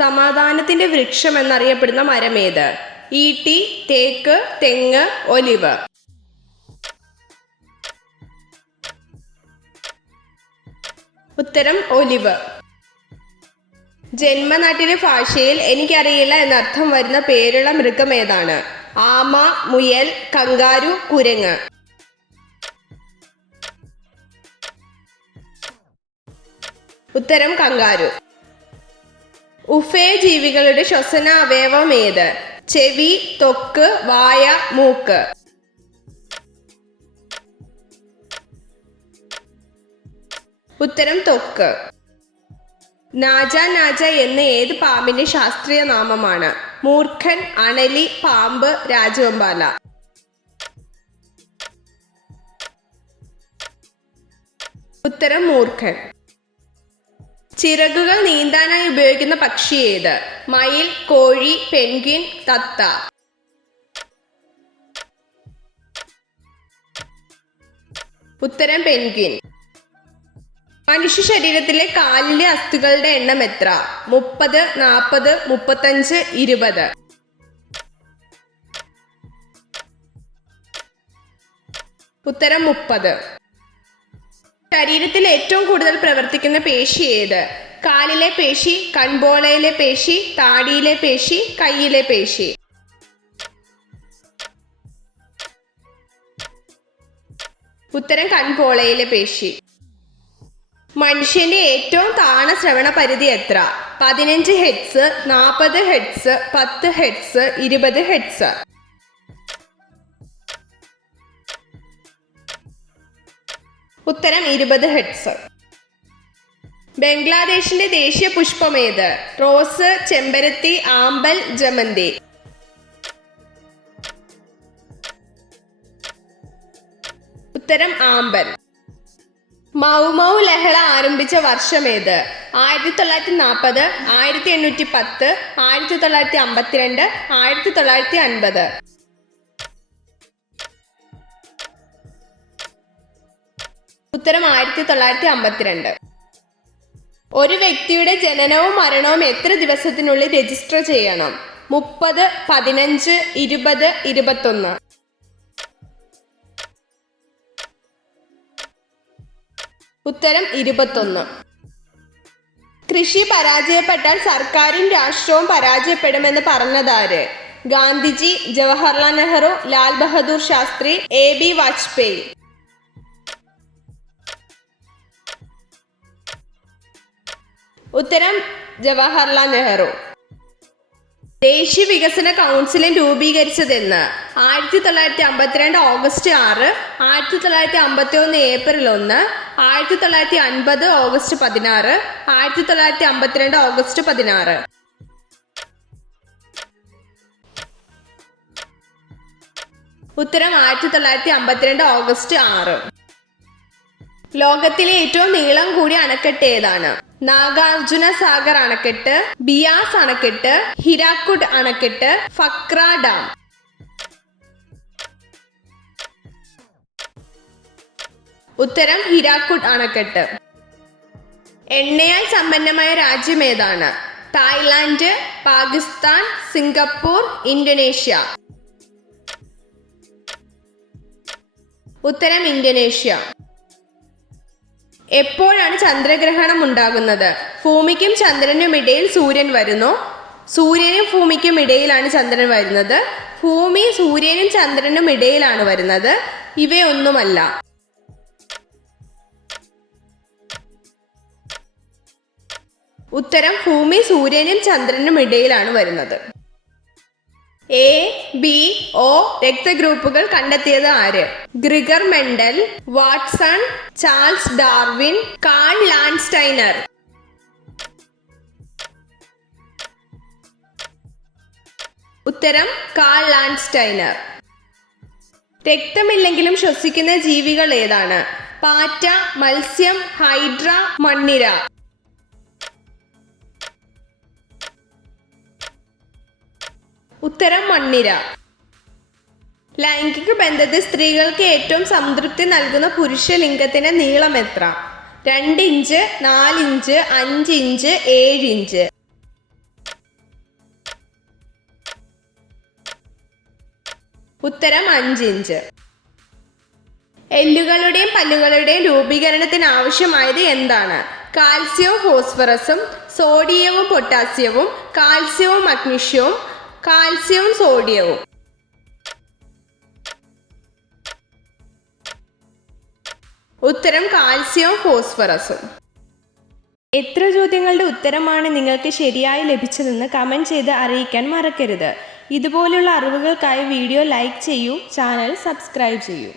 സമാധാനത്തിന്റെ വൃക്ഷം എന്നറിയപ്പെടുന്ന മരമേത്? ഈട്ടി, തേക്ക്, തെങ്ങ്, ഒലിവ്. ഉത്തരം ഒലിവ്. ജന്മനാട്ടിലെ ഭാഷയിൽ എനിക്കറിയില്ല എന്നർത്ഥം വരുന്ന പേരുള്ള മൃഗം ഏതാണ്? ആമ, മുയൽ, കങ്കാരു, കുരങ്ങ്. ഉത്തരം കങ്കാരു. ഉഭയജീവികളുടെ ശ്വസന അവയവം ഏത്? ചെവി, ത്വക്ക്, വായ, മൂക്ക്. ഉത്തരം ത്വക്ക്. നാജ നാജ എന്ന ഏത് പാമ്പിന്റെ ശാസ്ത്രീയ നാമമാണ്? മൂർഖൻ, അണലി, പാമ്പ്, രാജവെമ്പാല. ഉത്തരം മൂർഖൻ. ചിറകുകൾ നീന്താനായി ഉപയോഗിക്കുന്ന പക്ഷി ഏത്? മയിൽ, കോഴി, പെൻഗ്വിൻ, തത്ത. ഉത്തരം പെൻഗ്വിൻ. മനുഷ്യ ശരീരത്തിലെ കാലിലെ അസ്ഥികളുടെ എണ്ണം എത്ര? 30, 40, 35, 20. ഉത്തരം 30. ശരീരത്തിൽ ഏറ്റവും കൂടുതൽ പ്രവർത്തിക്കുന്ന പേശി ഏത്? കാലിലെ പേശി, കൺപോളയിലെ പേശി, താടിയിലെ പേശി, കൈയിലെ പേശി. ഉത്തരം കൺപോളയിലെ പേശി. മനുഷ്യന്റെ ഏറ്റവും താഴ്ന്ന ശ്രവണ പരിധി എത്ര? 15 ഹെർട്സ്, 40 ഹെർട്സ്, 10 ഹെർട്സ്, 20 ഹെർട്സ്. ഉത്തരം 20 ഹെർട്സ്. ബംഗ്ലാദേശിന്റെ ദേശീയ പുഷ്പം ഏത്? റോസ്, ചെമ്പരത്തി, ആമ്പൽ, ജമന്തി. ഉത്തരം ആമ്പൽ. മൗമൗ ലഹള ആരംഭിച്ച വർഷം ഏത്? 1940, 1810, 1952, 1950. ഉത്തരം 1952. ഒരു വ്യക്തിയുടെ ജനനവും മരണവും എത്ര ദിവസത്തിനുള്ളിൽ രജിസ്റ്റർ ചെയ്യണം? 30, 15, 20, 21. ഉത്തരം 21. കൃഷി പരാജയപ്പെട്ടാൽ സർക്കാരും രാഷ്ട്രവും പരാജയപ്പെടുമെന്ന് പറഞ്ഞതാര്? ഗാന്ധിജി, ജവഹർലാൽ നെഹ്റു, ലാൽ ബഹദൂർ ശാസ്ത്രി, AB വാജ്പേയി. ഉത്തരം ജവഹർലാൽ നെഹ്റു. ദേശീയ വികസന കൗൺസിൽ രൂപീകരിച്ചതെന്ന്? 1952 ഓഗസ്റ്റ് 6, 1951 ഏപ്രിൽ 1, 1950 ഓഗസ്റ്റ് 16, 1952 ഓഗസ്റ്റ് 16. ഉത്തരം 1952 ഓഗസ്റ്റ് 6. ലോകത്തിലെ ഏറ്റവും നീളം കൂടിയ അണക്കെട്ട് ഏതാണ്? നാഗാർജുന സാഗർ അണക്കെട്ട്, ബിയാസ് അണക്കെട്ട്, ഹിരാക്കുഡ് അണക്കെട്ട്, ഫക്ര ഡാം. ഉത്തരം ഹിരാക്കുഡ് അണക്കെട്ട്. എണ്ണയാൽ സമ്പന്നമായ രാജ്യം ഏതാണ്? Thailand, Pakistan, Singapore, Indonesia. ഉത്തരം ഇന്തോനേഷ്യ. എപ്പോഴാണ് ചന്ദ്രഗ്രഹണം ഉണ്ടാകുന്നത്? ഭൂമിക്കും ചന്ദ്രനും ഇടയിൽ സൂര്യൻ വരുന്നു. സൂര്യനും ഭൂമിക്കും ഇടയിലാണ് ചന്ദ്രൻ വരുന്നത്. ഭൂമി സൂര്യനും ചന്ദ്രനും ഇടയിലാണ് വരുന്നത്. ഇവയൊന്നുമല്ല. ഉത്തരം ഭൂമി സൂര്യനും ചന്ദ്രനും ഇടയിലാണ് വരുന്നത്. A, B, O രക്തഗ്രൂപ്പുകൾ കണ്ടെത്തിയത് ആര്? Gregor Mendel, Watson, Charles Darwin, Karl Landsteiner. ഉത്തരം കാൾ ലാൻഡ്സ്റ്റൈനർ. രക്തമില്ലെങ്കിലും ശ്വസിക്കുന്ന ജീവികൾ ഏതാണ്? പാറ്റ, മത്സ്യം, ഹൈഡ്ര, മണ്ണിര. ഉത്തരം മണ്ണിര. ലൈംഗിക ബന്ധത്തിൽ സ്ത്രീകൾക്ക് ഏറ്റവും സംതൃപ്തി നൽകുന്ന പുരുഷലിംഗത്തിന്റെ നീളം എത്ര? 2 inch, 4 inch, 5 inch, 7 inch. 2 inch, 4 inch, 5 inch, 7 inch. ഉത്തരം 5 ഇഞ്ച്. എല്ലുകളുടെയും പല്ലുകളുടെയും രൂപീകരണത്തിന് ആവശ്യമായത് എന്താണ്? കാൽസ്യവും ഫോസ്ഫറസും, സോഡിയവും പൊട്ടാസ്യവും, കാൽസ്യവും മഗ്നീഷ്യവും, കാൽസ്യവും സോഡിയവും. ഉത്തരം കാൽസ്യവും ഫോസ്ഫറസും. എത്ര ചോദ്യങ്ങളുടെ ഉത്തരമാണ് നിങ്ങൾക്ക് ശരിയായി ലഭിച്ചതെന്ന് കമൻറ്റ് ചെയ്ത് അറിയിക്കാൻ മറക്കരുത്. ഇതുപോലുള്ള അറിവുകൾക്കായി വീഡിയോ ലൈക്ക് ചെയ്യൂ, ചാനൽ സബ്സ്ക്രൈബ് ചെയ്യൂ.